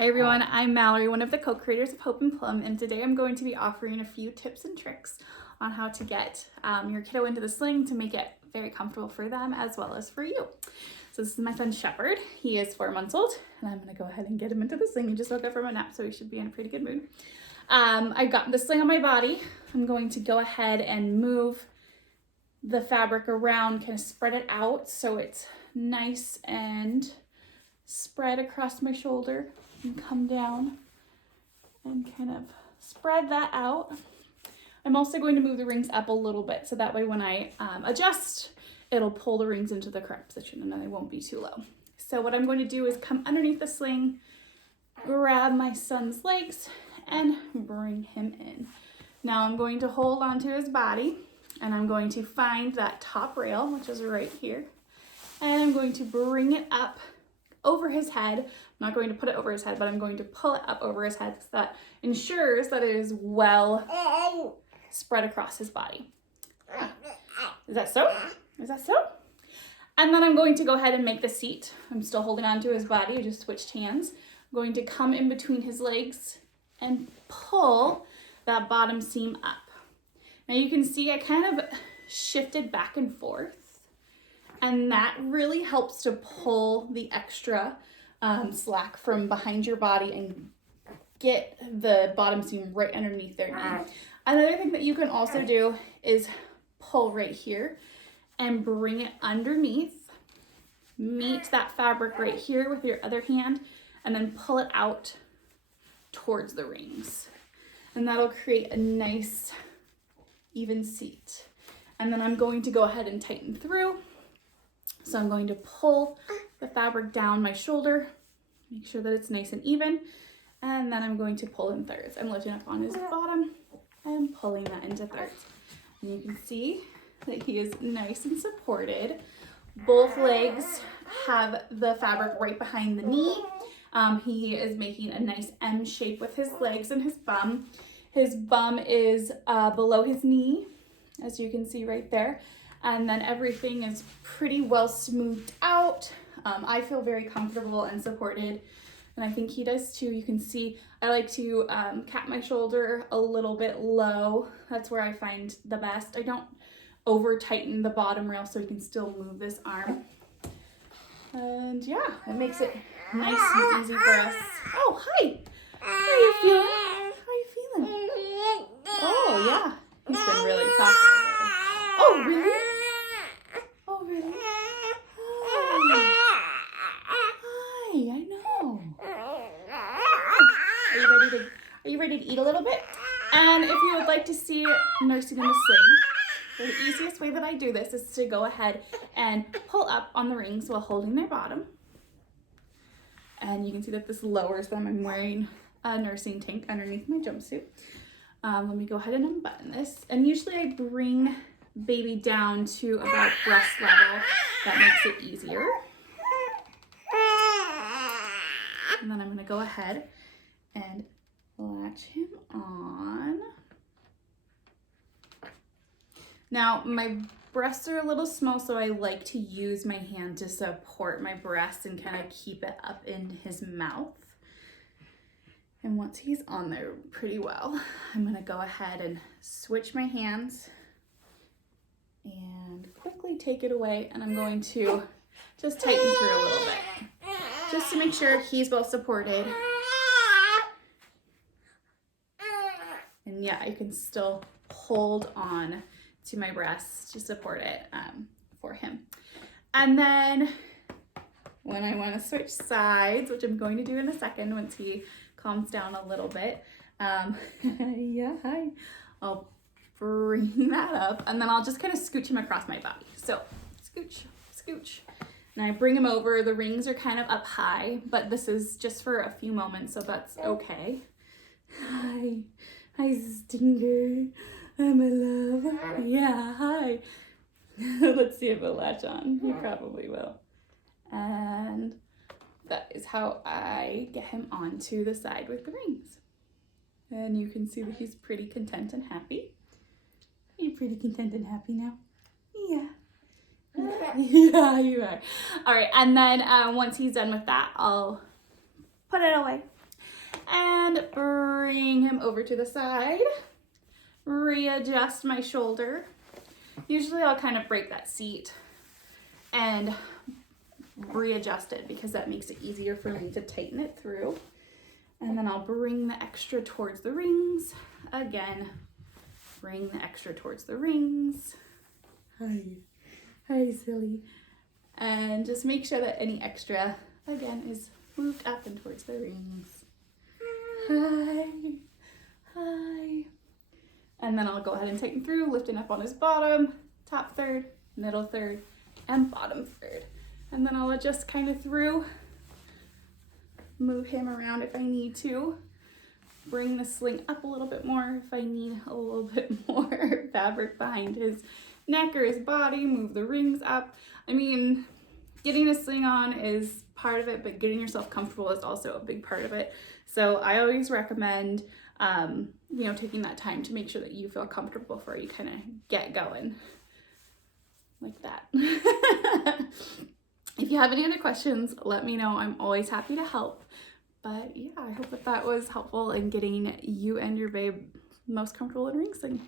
Hi everyone, I'm Mallory, one of the co-creators of Hope and Plum, and today I'm going to be offering a few tips and tricks on how to get your kiddo into the sling to make it very comfortable for them as well as for you. So this is my son Shepherd. He is 4 months old, and I'm going to go ahead and get him into the sling. He just woke up from a nap, so he should be in a pretty good mood. I've got the sling on my body. I'm going to go ahead and move the fabric around, kind of spread it out so it's nice and spread across my shoulder and come down and kind of spread that out. I'm also going to move the rings up a little bit so that way when I adjust, it'll pull the rings into the correct position and then they won't be too low. So what I'm going to do is come underneath the sling, grab my son's legs and bring him in. Now I'm going to hold onto his body and I'm going to find that top rail, which is right here, and I'm going to bring it up over his head. I'm not going to put it over his head, but I'm going to pull it up over his head so that ensures that it is well spread across his body. Is that so? Is that so? And then I'm going to go ahead and make the seat. I'm still holding on to his body. I just switched hands. I'm going to come in between his legs and pull that bottom seam up. Now you can see I kind of shifted back and forth, and that really helps to pull the extra slack from behind your body and get the bottom seam right underneath their knee. Another thing that you can also do is pull right here and bring it underneath. Meet that fabric right here with your other hand and then pull it out towards the rings. And that'll create a nice even seat. And then I'm going to go ahead and tighten through. So I'm going to pull the fabric down my shoulder, make sure that it's nice and even, and then I'm going to pull in thirds. I'm lifting up on his bottom and pulling that into thirds. And you can see that he is nice and supported. Both legs have the fabric right behind the knee. He is making a nice M shape with his legs and his bum. His bum is below his knee, as you can see right there. And then everything is pretty well smoothed out. I feel very comfortable and supported, and I think he does too. You can see I like to cap my shoulder a little bit low. That's where I find the best. I don't over tighten the bottom rail so we can still move this arm. And yeah, it makes it nice and easy for us. Oh, hi. How are you feeling? How are you feeling? Oh, yeah. He's been really talkative. Oh, really? Oh, really? Hi, I know. Are you ready to eat a little bit? And if you would like to see nursing in the sling, the easiest way that I do this is to go ahead and pull up on the rings while holding their bottom. And you can see that this lowers them. I'm wearing a nursing tank underneath my jumpsuit. Let me go ahead and unbutton this. And usually I bring baby down to about breast level. That makes it easier. And then I'm gonna go ahead and latch him on. Now my breasts are a little small, so I like to use my hand to support my breast and kind of keep it up in his mouth. And once he's on there pretty well, I'm gonna go ahead and switch my hands and quickly take it away, and I'm going to just tighten through a little bit just to make sure he's well supported. And yeah, I can still hold on to my breast to support it for him. And then when I want to switch sides, which I'm going to do in a second once he calms down a little bit, yeah, hi, I'll bring that up and then I'll just kind of scooch him across my body. So scooch, scooch. And I bring him over. The rings are kind of up high, but this is just for a few moments, so that's okay. Hi, hi Stinger. Hi, my love. Yeah, hi. Let's see if he'll latch on. He probably will. And that is how I get him onto the side with the rings. And you can see that he's pretty content and happy. Are you pretty content and happy now? Yeah. Yeah, you are. All right, and then once he's done with that, I'll put it away and bring him over to the side. Readjust my shoulder. Usually I'll kind of break that seat and readjust it because that makes it easier for me to tighten it through. And then I'll bring the extra towards the rings. Again, bring the extra towards the rings. Hi. Hi, silly. And just make sure that any extra, again, is moved up and towards the rings. Hi. Hi. And then I'll go ahead and tighten through, lifting up on his bottom, top third, middle third, and bottom third. And then I'll adjust kind of through, move him around if I need to, bring the sling up a little bit more if I need a little bit more fabric behind his neck or his body, move the rings up. I mean, getting a sling on is part of it, but getting yourself comfortable is also a big part of it. So I always recommend, you know, taking that time to make sure that you feel comfortable before you kind of get going like that. If you have any other questions, let me know. I'm always happy to help. But yeah, I hope that that was helpful in getting you and your babe most comfortable in ring sling.